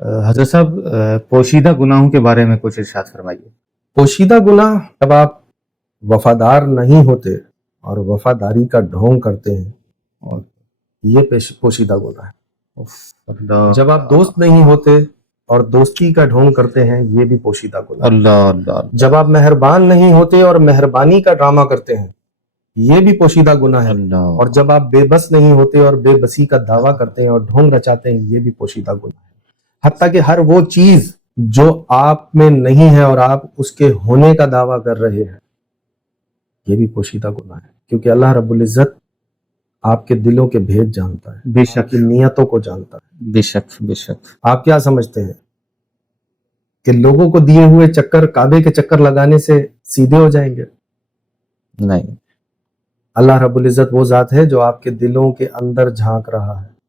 حضرت صاحب پوشیدہ گناہوں کے بارے میں کچھ ارشاد فرمائیے۔ پوشیدہ گناہ جب آپ وفادار نہیں ہوتے اور وفاداری کا ڈھونگ کرتے ہیں اور یہ پوشیدہ گناہ ہے۔ جب آپ دوست نہیں ہوتے اور دوستی کا ڈھونگ کرتے ہیں یہ بھی پوشیدہ گناہ ہے۔ اللہ اللہ۔ جب آپ مہربان نہیں ہوتے اور مہربانی کا ڈرامہ کرتے ہیں یہ بھی پوشیدہ گناہ ہے۔ اللہ۔ اور جب آپ بے بس نہیں ہوتے اور بے بسی کا دعویٰ کرتے ہیں اور ڈھونگ رچاتے ہیں یہ بھی پوشیدہ گناہ ہے۔ حتیٰ کہ ہر وہ چیز جو آپ میں نہیں ہے اور آپ اس کے ہونے کا دعویٰ کر رہے ہیں یہ بھی پوشیدہ گناہ ہے، کیونکہ اللہ رب العزت آپ کے دلوں کے بھید جانتا ہے، بے آپ شک کی نیتوں کو جانتا ہے۔ بے شک بے شک۔ آپ کیا سمجھتے ہیں کہ لوگوں کو دیے ہوئے چکر کعبے کے چکر لگانے سے سیدھے ہو جائیں گے؟ نہیں۔ اللہ رب العزت وہ ذات ہے جو آپ کے دلوں کے اندر جھانک رہا ہے۔